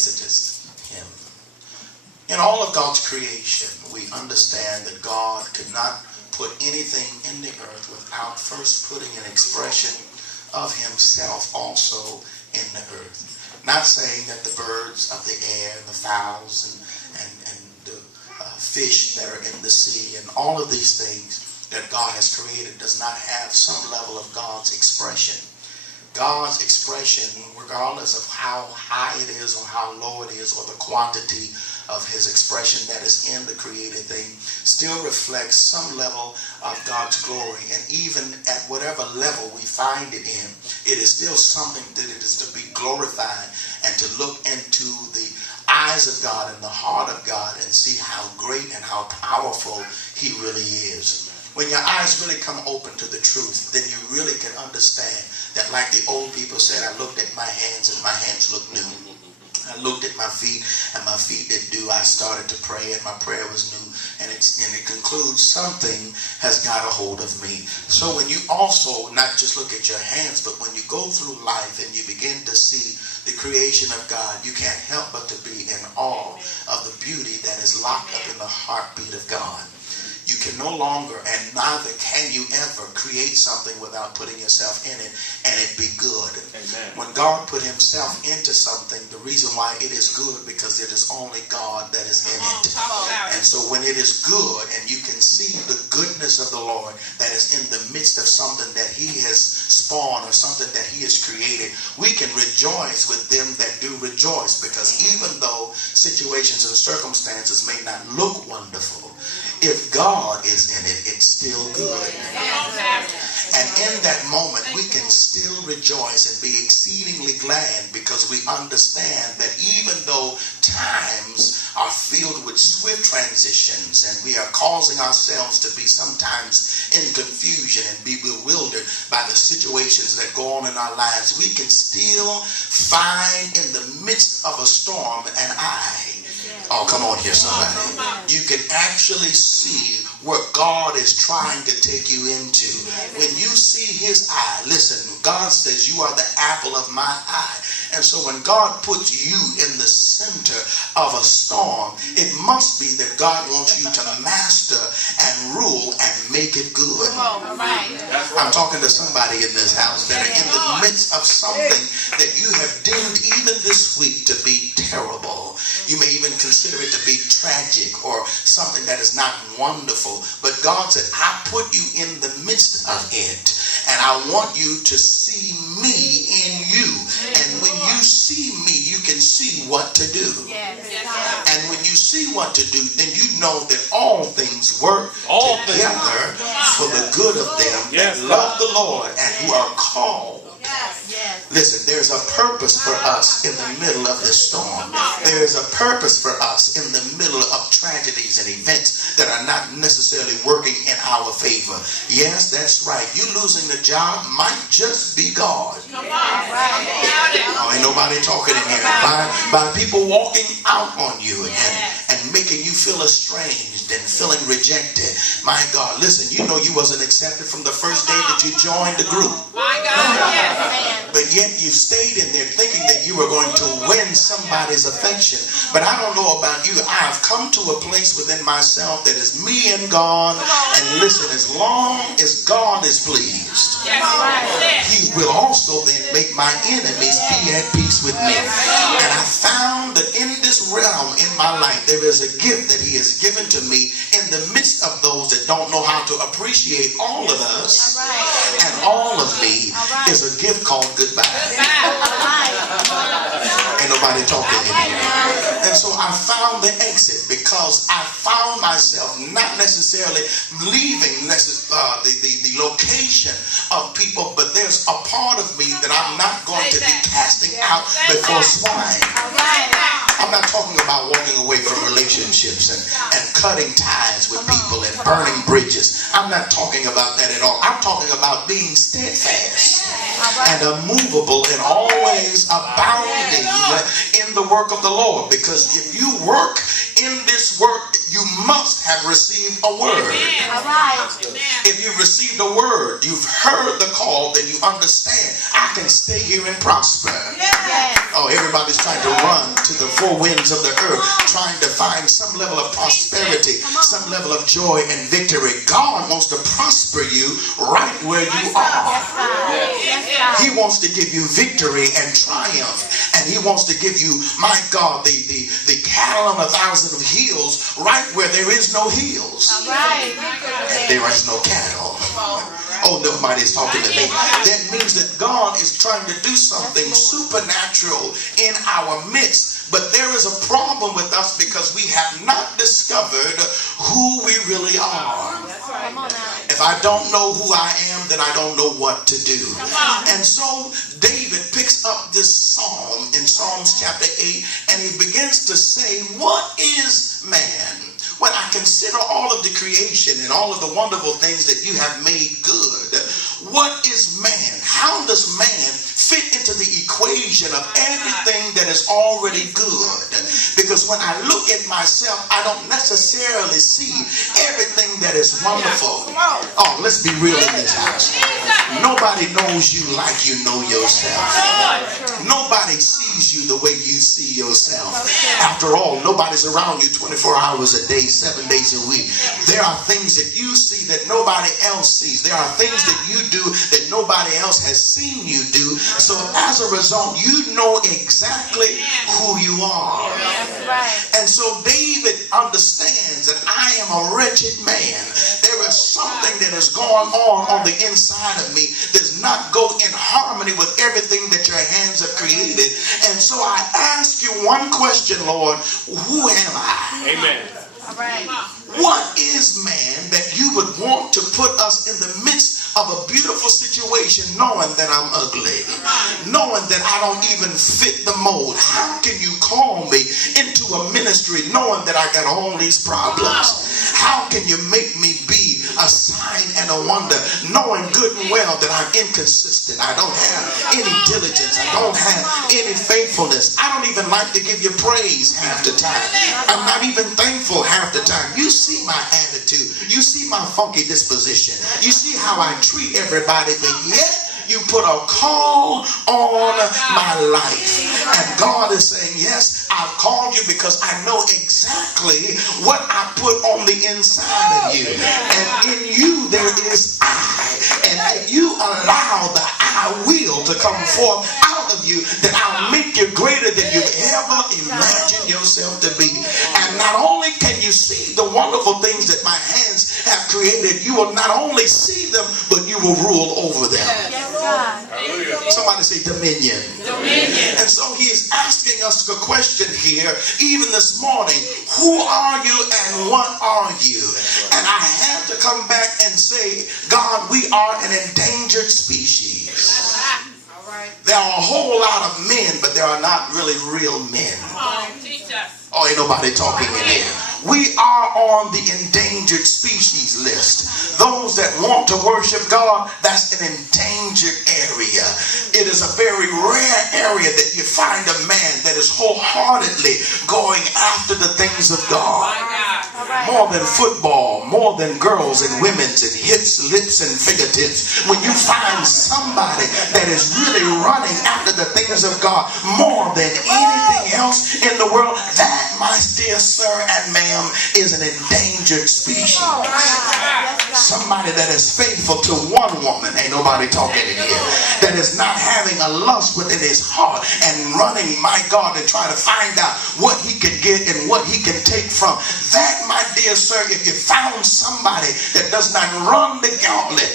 visitest him. In all of God's creation, we understand that God could not put anything in the earth without first putting an expression of himself also in the earth. Not saying that the birds of the air, the fowls, and the fish that are in the sea, and all of these things that God has created does not have some level of God's expression. God's expression, regardless of how high it is or how low it is, or the quantity of his expression that is in the created thing, still reflects some level of God's glory. And even at whatever level we find it in, it is still something that it is to be glorified and to look into the eyes of God and the heart of God and see how great and how powerful he really is. When your eyes really come open to the truth, then you really can understand that, like the old people said, I looked at my hands and my hands looked new. I looked at my feet and my feet did do. I started to pray and my prayer was new. And it concludes, something has got a hold of me. So when you also not just look at your hands, but when you go through life and you begin to see the creation of God, you can't help but to be in awe of the beauty that is locked up in the heartbeat of God. You can no longer, and neither can you ever, create something without putting yourself in it and it be good. Amen. When God put himself into something, the reason why it is good, because it is only God that is in it. And so when it is good and you can see the goodness of the Lord that is in the midst of something that he has spawned or something that he has created, we can rejoice with them that do rejoice, because even though situations and circumstances may not look wonderful, if God is in it, it's still good. And in that moment, we can still rejoice and be exceedingly glad, because we understand that even though times are filled with swift transitions and we are causing ourselves to be sometimes in confusion and be bewildered by the situations that go on in our lives, we can still find in the midst of a storm an eye. Oh, come on here, somebody. You can actually see where God is trying to take you into. When you see his eye, listen, God says you are the apple of my eye. And so when God puts you in the center of a storm, it must be that God wants you to master and rule and make it good. I'm talking to somebody in this house that are in the midst of something that you have deemed even this week to be terrible. You may even consider it to be tragic or something that is not wonderful. But God said, I put you in the midst of it, and I want you to see me in you. And when you see me, you can see what to do. And when you see what to do, then you know that all things work together for the good of them that love the Lord and who are called. Listen, there's a purpose for us in the middle of this storm. There's a purpose for us in the middle of tragedies and events that are not necessarily working in our favor. Yes, that's right. You losing the job might just be God. Oh, ain't nobody talking in here. By people walking out on you and making you feel estranged and feeling rejected. My God, listen, you know you wasn't accepted from the first day that you joined the group. My God, yes. But yet you stayed in there thinking that you were going to win somebody's affection. But I don't know about you. I have come to a place within myself that is me and God. And listen, as long as God is pleased, he will also then make my enemies be at peace with me. And I found that in this realm in my life, there is a gift that he has given to me in the midst of those that don't know how to appreciate all of us. And all of me is a gift called goodbye. Ain't nobody talking in here. And so I found the exit, because I found myself not necessarily leaving the location of people, but there's a part of me that I'm not going to be casting out before swine. I'm not talking about walking away from relationships and cutting ties with people and burning bridges. I'm not talking about that at all. I'm talking about being steadfast and immovable and always abounding in the work of the Lord. Because if you work in this work, you must have received a word. If you've received a word, you've heard the call, then you understand, I can stay here and prosper. Oh, everybody's trying to run to the four winds of the earth trying to find some level of prosperity, some level of joy and victory. God wants to prosper you right where you are. He wants to give you victory and triumph, and he wants to give you, my God, the cattle on 1,000 hills right where there is no hills and there is no cattle. Oh, nobody's talking to me. That means that God is trying to do something supernatural in our midst. But there is a problem with us because we have not discovered who we really are. If I don't know who I am, then I don't know what to do. And so David picks up this psalm in Psalms chapter 8, and he begins to say, what is man? When I consider all of the creation and all of the wonderful things that you have made good, what is man? How does man fit into the equation of everything that is already good? Because when I look at myself, I don't necessarily see everything that is wonderful. Oh, let's be real in this house. Nobody knows you like you know yourself. Nobody sees you the way you see yourself. After all, nobody's around you 24 hours a day, 7 days a week. There are things that you see that nobody else sees. There are things that you do that nobody else has seen you do. So as a result, you know exactly who you are. And so David understands that I am a wretched man. There is something that is going on the inside of me does not go in harmony with everything that your hands have created. And so I ask you one question, Lord, who am I? Amen. All right. What is man that you would want to put us in the midst of a beautiful situation knowing that I'm ugly, knowing that I don't even fit the mold? How can you call me into a ministry knowing that I got all these problems? How can you make me be a sign and a wonder knowing good and well that I'm inconsistent? I don't have any diligence. I don't have any faithfulness. I don't even like to give you praise half the time. I'm not even thankful half the time. You see my attitude. You see my funky disposition. You see how I treat everybody, but yet you put a call on my life. And God is saying, yes, I've called you because I know exactly what I put on the inside of you. And in you there is I. And if you allow the I will to come forth out of you, then I'll make you greater than you've ever imagined yourself to be. And not only can you see the wonderful things that my hands have created, you will not only see them, but you will rule over them. Somebody say dominion. And so he is asking us a question here, even this morning. Who are you and what are you? And I have to come back and say, God, we are an endangered species. There are a whole lot of men, but there are not really real men. Oh, ain't nobody talking in here. We are on the endangered species list. Those that want to worship God, that's an endangered area. It is a very rare area that you find a man that is wholeheartedly going after the things of God. More than football, more than girls and women's and hips, lips, and fingertips. When you find somebody that is really running after the things of God more than anything else in the world, that, my dear sir and ma'am, is an endangered species. Somebody that is faithful to one woman, ain't nobody talking in here, that is not having a lust within his heart and running, my God, and trying to find out what he can get and what he can take from. That, my dear sir, if you found somebody that does not run the gauntlet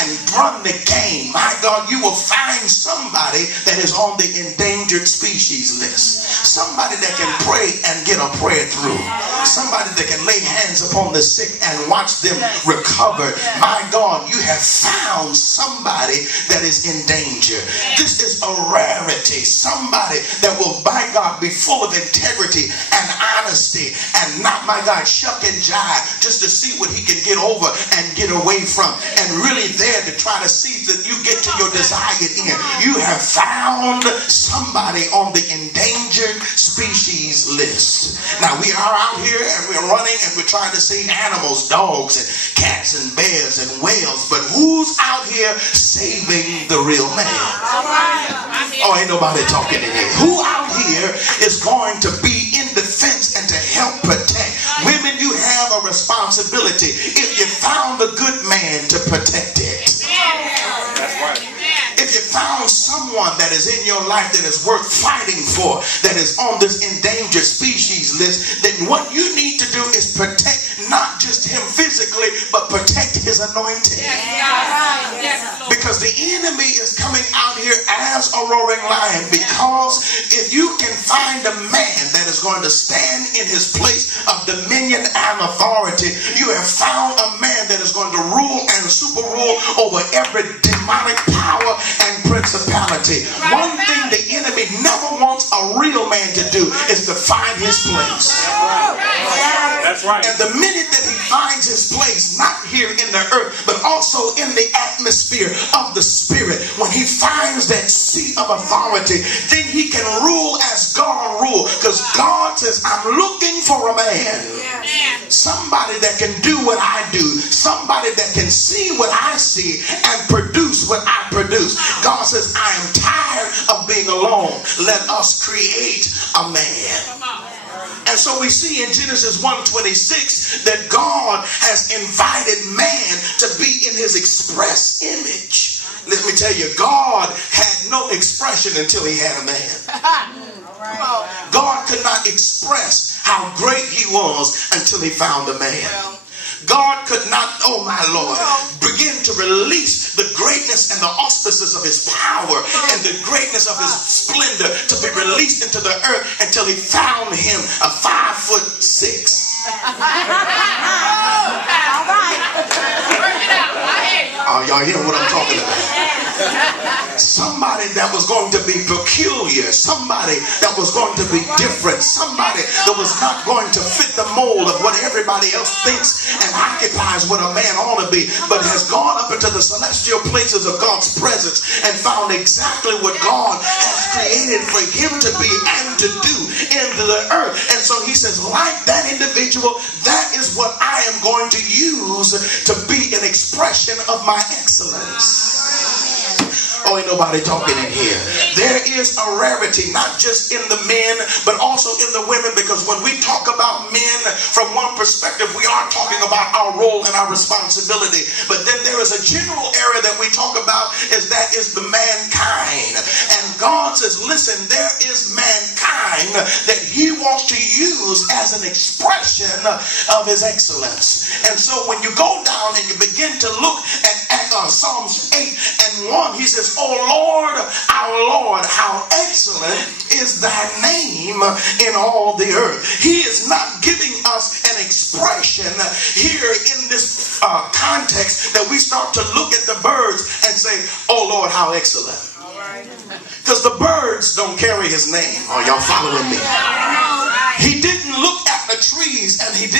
and run the game, my God, you will find somebody that is on the endangered species list. Somebody that can pray and get a prayer through. Somebody that can lay hands upon the sick and watch them recover. My God, you have found somebody that is in danger. This is a rarity. Somebody that will, by God, be full of integrity and honesty and not, my God, shuck and jive just to see what he can get over and get away from, and really there to try to see that you get to your desired end. You have found somebody on the endangered species list. Now we are out here and we're running and we're trying to save animals, dogs and cats and bears and whales, but who's out here saving the real man? Oh, ain't nobody talking in here. Who out here is going to be in defense and to help protect? Women, you have a responsibility. If you found a good man, to protect it. That's right. If you found someone that is in your life that is worth fighting for, that is on this endangered species list, then what you need to do is protect not just him physically, but protect his anointing. Because the enemy is coming out here as a roaring lion. Because if you can find a man that is going to stand in his place of dominion and authority, you have found a man that is going to rule and super rule over every demonic power and principality. One thing the enemy never wants a real man to do is to find his place. That's right. And the minute that he finds his place, not here in the earth, but also in the atmosphere of the spirit, when he finds that seat of authority, then he can rule as God rule. Because God says, I'm looking for a man. Somebody that can do what I do. Somebody that can see what I see and produce what I produce. God says, I am tired of being alone. Let us create a man. And so we see in Genesis 1:26 that God has invited man to be in his express image. Let me tell you, God had no expression until he had a man. God could not express how great he was until he found a man. God could not, oh my Lord, begin to release the greatness and the auspices of his power and the greatness of his splendor to be released into the earth until he found him a 5'6". Oh, y'all hear what I'm talking about? Somebody that was going to be peculiar, somebody that was going to be different, somebody that was not going to fit the mold of what everybody else thinks and occupies what a man ought to be, but has gone up into the celestial places of God's presence and found exactly what God has created for him to be and to do in the earth. And so he says, like that individual, that is what I am going to use to be an expression of my excellence. Oh, ain't nobody talking in here. There is a rarity, not just in the men, but also in the women, because when we talk about men from one perspective, we are talking about our role and our responsibility. But then there is a general area that we talk about, that is the mankind. And God says, listen, there is mankind that he wants to use as an expression of his excellence. And so when you go down and you begin to look at Psalms 8 and 1, he says, oh Lord, our Lord, how excellent is thy name in all the earth. He is not giving us an expression here in this context that we start to look at the birds and say, oh Lord, how excellent. Because the birds don't carry his name. Are y'all following me? He didn't look at the trees and he didn't